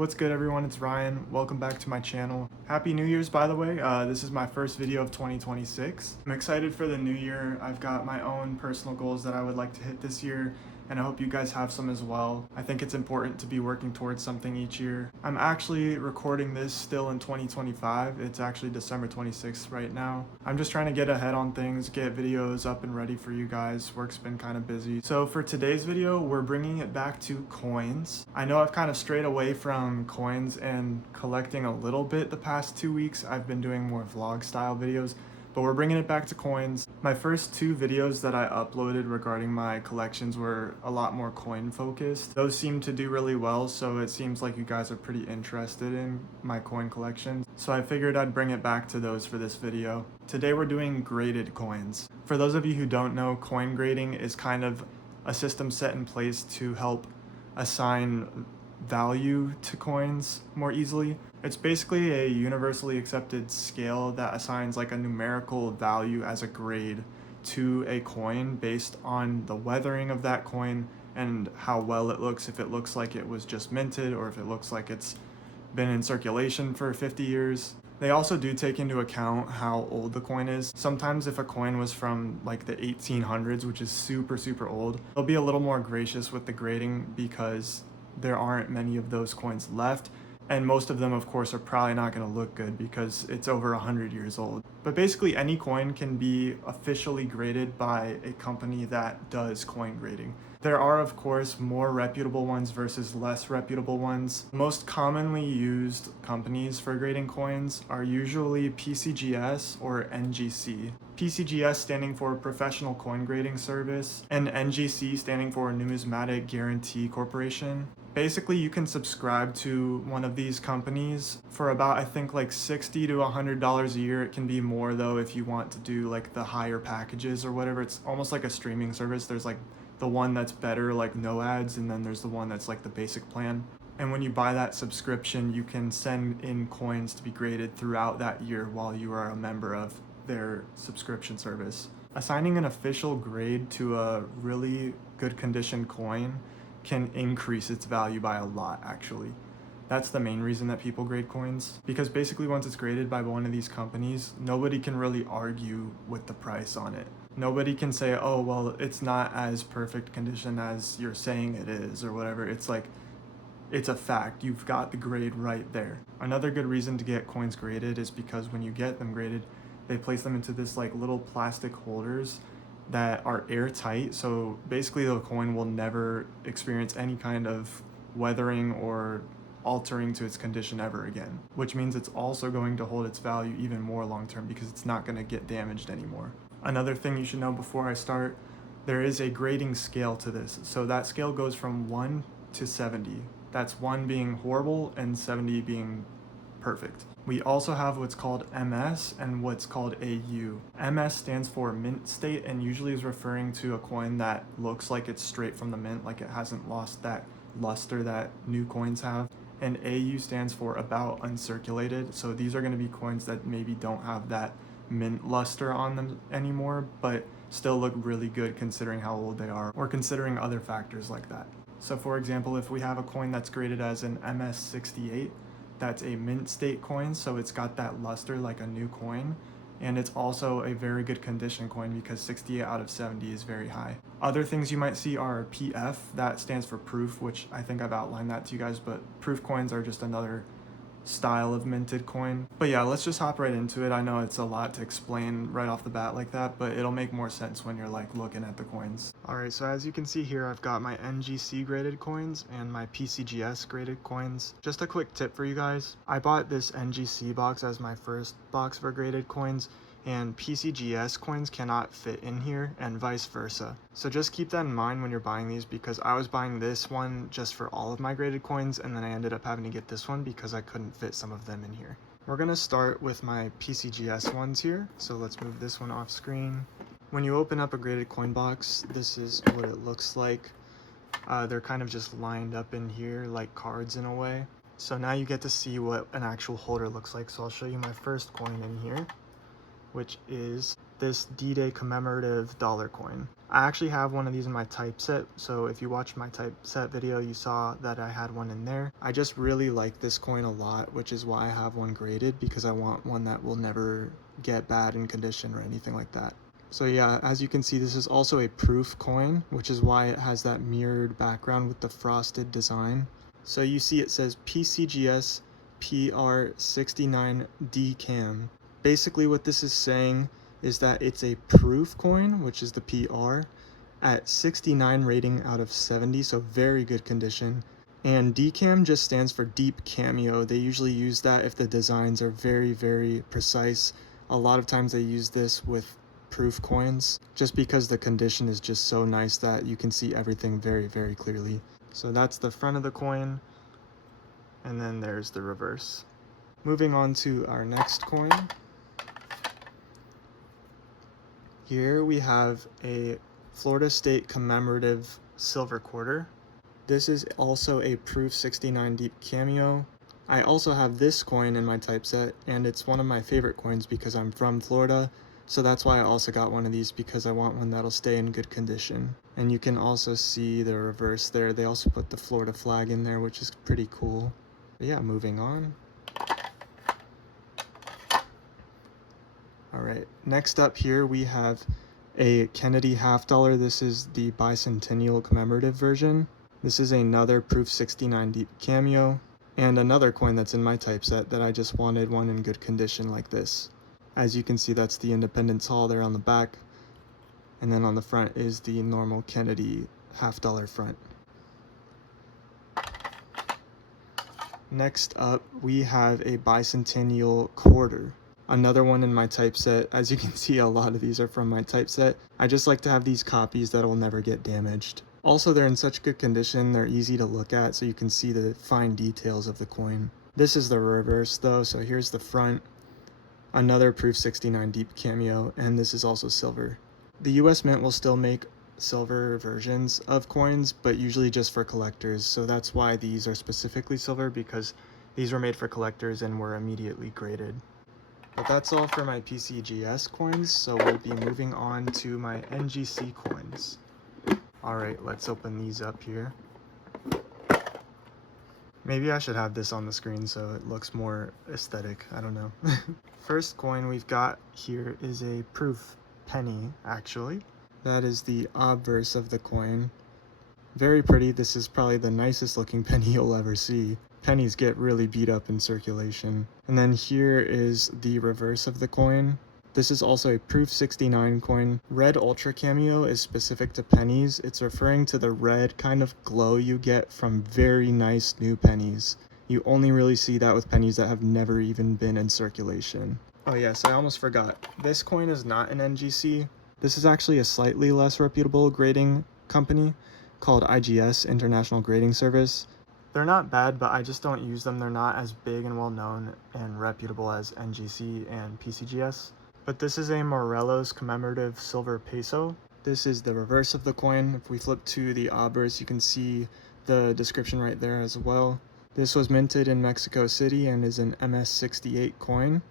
What's good, everyone? It's Ryan. Welcome back to my channel. Happy New Year's, by the way. This is my first video of 2026. I'm excited for the new year. I've got my own personal goals that I would like to hit this year, and I hope you guys have some as well. I think it's important to be working towards something each year. I'm actually recording this still in 2025. It's actually December 26th right now. I'm just trying to get ahead on things, get videos up and ready for you guys. Work's been kind of busy. So for today's video, we're bringing it back to coins. I know I've kind of strayed away from coins and collecting a little bit the past 2 weeks. I've been doing more vlog style videos, but we're bringing it back to coins. My first 2 videos that I uploaded regarding my collections were a lot more coin focused. Those seem to do really well, so it seems like you guys are pretty interested in my coin collections. So I figured I'd bring it back to those for this video. Today we're doing graded coins. For those of you who don't know, coin grading is kind of a system set in place to help assign value to coins more easily. It's basically a universally accepted scale that assigns like a numerical value as a grade to a coin based on the weathering of that coin and how well it looks, if it looks like it was just minted or if it looks like it's been in circulation for 50 years. They also do take into account how old the coin is. Sometimes if a coin was from like the 1800s, which is super old, they'll be a little more gracious with the grading because there aren't many of those coins left. And most of them, of course, are probably not going to look good because it's over 100 years old. But basically, any coin can be officially graded by a company that does coin grading. There are, of course, more reputable ones versus less reputable ones. Most commonly used companies for grading coins are usually PCGS or NGC. PCGS standing for Professional Coin Grading Service, and NGC standing for Numismatic Guarantee Corporation. Basically, you can subscribe to one of these companies for about, I think, like $60 to $100 a year. It can be more though if you want to do like the higher packages or whatever. It's almost like a streaming service. There's like the one that's better, like no ads, and then there's the one that's like the basic plan. And when you buy that subscription, you can send in coins to be graded throughout that year while you are a member of their subscription service. Assigning an official grade to a really good condition coin can increase its value by a lot, actually. That's the main reason that people grade coins, because basically once it's graded by one of these companies, nobody can really argue with the price on it. Nobody can say, oh, well, it's not as perfect condition as you're saying it is or whatever. It's like, it's a fact. You've got the grade right there. Another good reason to get coins graded is because when you get them graded, they place them into this like little plastic holders that are airtight, so basically the coin will never experience any kind of weathering or altering to its condition ever again, which means it's also going to hold its value even more long term because it's not going to get damaged anymore. Another thing you should know before I start, there is a grading scale to this. So that scale goes from 1 to 70. That's 1 being horrible and 70 being perfect. We also have what's called MS and what's called AU. MS stands for mint state and usually is referring to a coin that looks like it's straight from the mint, like it hasn't lost that luster that new coins have. And AU stands for about uncirculated. So these are going to be coins that maybe don't have that mint luster on them anymore, but still look really good considering how old they are or considering other factors like that. So for example, if we have a coin that's graded as an MS68, that's a mint state coin, so it's got that luster like a new coin, and it's also a very good condition coin because 68 out of 70 is very high. Other things you might see are PF, that stands for proof, which I think I've outlined that to you guys, but proof coins are just another style of minted coin. But yeah, let's just hop right into it. I know it's a lot to explain right off the bat like that, but it'll make more sense when you're like looking at the coins. Alright, so as you can see here, I've got my NGC graded coins and my PCGS graded coins. Just a quick tip for you guys. I bought this NGC box as my first box for graded coins, and PCGS coins cannot fit in here and vice versa. So just keep that in mind when you're buying these, because I was buying this one just for all of my graded coins and then I ended up having to get this one because I couldn't fit some of them in here. We're going to start with my PCGS ones here. So let's move this one off screen. When you open up a graded coin box, this is what it looks like. They're kind of just lined up in here like cards in a way. So now you get to see what an actual holder looks like. So I'll show you my first coin in here. which is this D-Day commemorative dollar coin. I actually have one of these in my typeset, so if you watched my typeset video, you saw that I had one in there. I just really like this coin a lot, which is why I have one graded, because I want one that will never get bad in condition or anything like that. So yeah, as you can see, this is also a proof coin, which is why it has that mirrored background with the frosted design. So you see it says PCGS PR69 DCAM. Basically what this is saying is that it's a proof coin, which is the PR, at 69 rating out of 70, so very good condition. And DCAM just stands for deep cameo. They usually use that if the designs are very, very precise. A lot of times they use this with proof coins, just because the condition is just so nice that you can see everything very, very clearly. So that's the front of the coin, and then there's the reverse. Moving on to our next coin. Here we have a Florida State commemorative silver quarter. This is also a proof 69 deep cameo. I also have this coin in my typeset, and it's one of my favorite coins because I'm from Florida. So that's why I also got one of these, because I want one that'll stay in good condition. And you can also see the reverse there. They also put the Florida flag in there, which is pretty cool. But yeah, moving on. Alright, next up here we have a Kennedy half dollar. This is the bicentennial commemorative version. This is another proof 69 deep cameo, and another coin that's in my typeset that I just wanted one in good condition like this. As you can see, that's the Independence Hall there on the back, and then on the front is the normal Kennedy half dollar front. Next up, we have a bicentennial quarter. Another one in my typeset. As you can see, a lot of these are from my typeset. I just like to have these copies that will never get damaged. Also, they're in such good condition, they're easy to look at, so you can see the fine details of the coin. This is the reverse though, so here's the front. Another proof 69 deep cameo, and this is also silver. The US Mint will still make silver versions of coins, but usually just for collectors, so that's why these are specifically silver, because these were made for collectors and were immediately graded. But that's all for my PCGS coins, so we'll be moving on to my NGC coins. Alright, let's open these up here. Maybe I should have this on the screen so it looks more aesthetic, I don't know. First coin we've got here is a proof penny, actually. That is the obverse of the coin. Very pretty. This is probably the nicest looking penny you'll ever see. Pennies get really beat up in circulation. And then here is the reverse of the coin. This is also a proof 69 coin. Red ultra cameo is specific to pennies. It's referring to the red kind of glow you get from very nice new pennies. You only really see that with pennies that have never even been in circulation. Oh yes, I almost forgot. This coin is not an NGC. This is actually a slightly less reputable grading company called IGS, International Grading Service. They're not bad, but I just don't use them. They're not as big and well known and reputable as NGC and PCGS. But this is a Morelos commemorative silver peso. This is the reverse of the coin. If we flip to the obverse, you can see the description right there as well. This was minted in Mexico City and is an MS68 coin.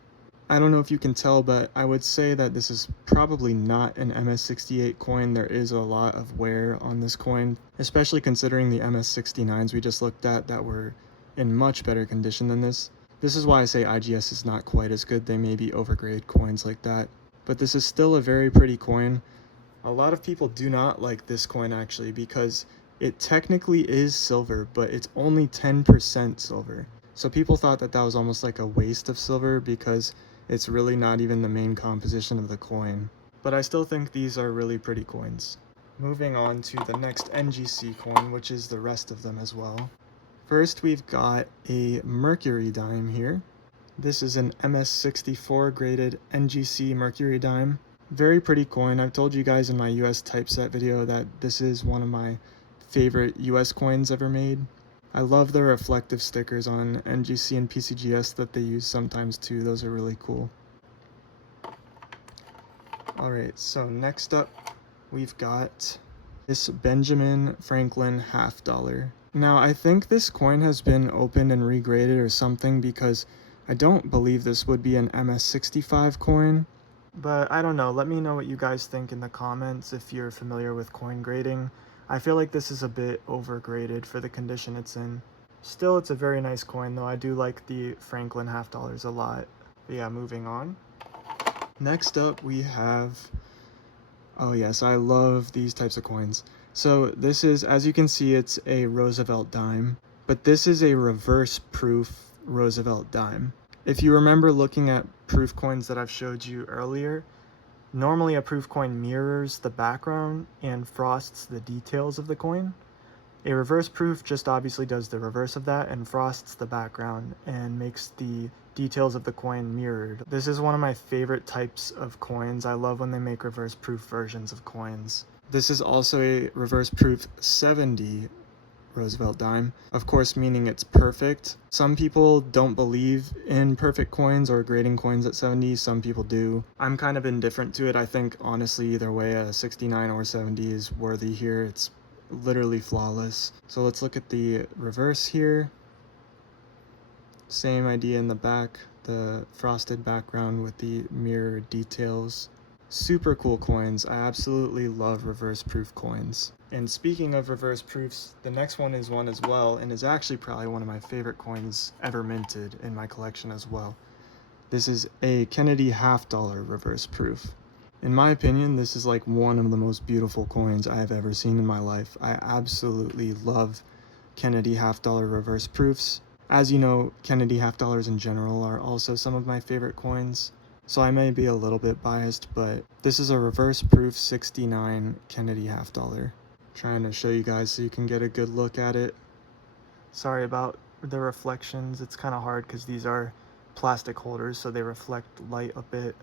I don't know if you can tell, but I would say that this is probably not an MS68 coin. There is a lot of wear on this coin, especially considering the MS69s we just looked at that were in much better condition than this. This is why I say IGS is not quite as good. They may be overgrade coins like that. But this is still a very pretty coin. A lot of people do not like this coin actually because it technically is silver, but it's only 10% silver. So people thought that that was almost like a waste of silver because it's really not even the main composition of the coin. But I still think these are really pretty coins. Moving on to the next NGC coin, which is the rest of them as well. First, we've got a Mercury dime here. This is an MS64 graded NGC Mercury dime. Very pretty coin. I've told you guys in my US typeset video that this is one of my favorite US coins ever made. I love the reflective stickers on NGC and PCGS that they use sometimes too. Those are really cool. Alright, so next up we've got this Benjamin Franklin half dollar. Now I think this coin has been opened and regraded or something because I don't believe this would be an MS65 coin. But I don't know, let me know what you guys think in the comments if you're familiar with coin grading. I feel like this is a bit overgraded for the condition it's in. Still, it's a very nice coin though. I do like the Franklin half dollars a lot. But yeah, moving on. Next up we have, oh yes, I love these types of coins. So this is, as you can see, it's a Roosevelt dime, but this is a reverse proof Roosevelt dime. If you remember looking at proof coins that I've showed you earlier, normally a proof coin mirrors the background and frosts the details of the coin. A reverse proof just obviously does the reverse of that and frosts the background and makes the details of the coin mirrored. This is one of my favorite types of coins. I love when they make reverse proof versions of coins. This is also a reverse proof 70 Roosevelt dime, of course, meaning it's perfect. Some people don't believe in perfect coins or grading coins at 70, some people do. I'm kind of indifferent to it. I think honestly either way a 69 or 70 is worthy here. It's literally flawless. So let's look at the reverse here. Same idea in the back, the frosted background with the mirror details. Super cool coins. I absolutely love reverse proof coins. And speaking of reverse proofs, the next one is one as well, and is actually probably one of my favorite coins ever minted in my collection as well. This is a Kennedy half dollar reverse proof. In my opinion, this is like one of the most beautiful coins I have ever seen in my life. I absolutely love Kennedy half dollar reverse proofs. As you know, Kennedy half dollars in general are also some of my favorite coins, so I may be a little bit biased, but this is a reverse proof 69 Kennedy half dollar. Trying to show you guys so you can get a good look at it. Sorry about the reflections, it's kind of hard because these are plastic holders so they reflect light a bit.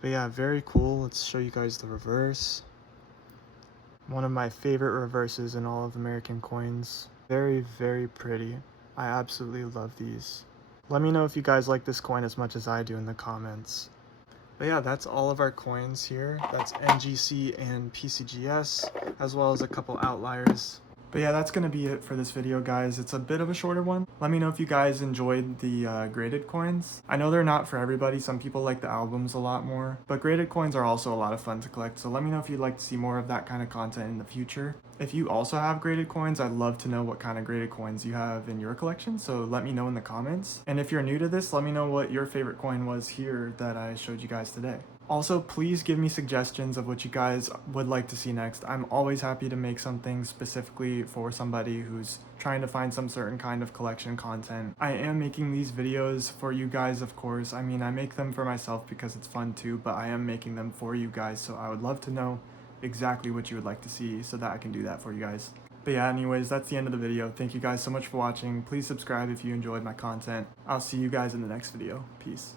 But yeah, very cool. Let's show you guys the reverse. One of my favorite reverses in all of American coins. Very, very pretty. I absolutely love these. Let me know if you guys like this coin as much as I do in the comments. But yeah, that's all of our coins here. That's NGC and PCGS, as well as a couple outliers. But yeah, that's going to be it for this video, guys. It's a bit of a shorter one. Let me know if you guys enjoyed the graded coins. I know they're not for everybody. Some people like the albums a lot more, but graded coins are also a lot of fun to collect. So let me know if you'd like to see more of that kind of content in the future. If you also have graded coins, I'd love to know what kind of graded coins you have in your collection. So let me know in the comments. And if you're new to this, let me know what your favorite coin was here that I showed you guys today. Also, please give me suggestions of what you guys would like to see next. I'm always happy to make something specifically for somebody who's trying to find some certain kind of collection content. I am making these videos for you guys, of course. I mean, I make them for myself because it's fun too, but I am making them for you guys, so I would love to know exactly what you would like to see so that I can do that for you guys. But yeah, anyways, that's the end of the video. Thank you guys so much for watching. Please subscribe if you enjoyed my content. I'll see you guys in the next video. Peace.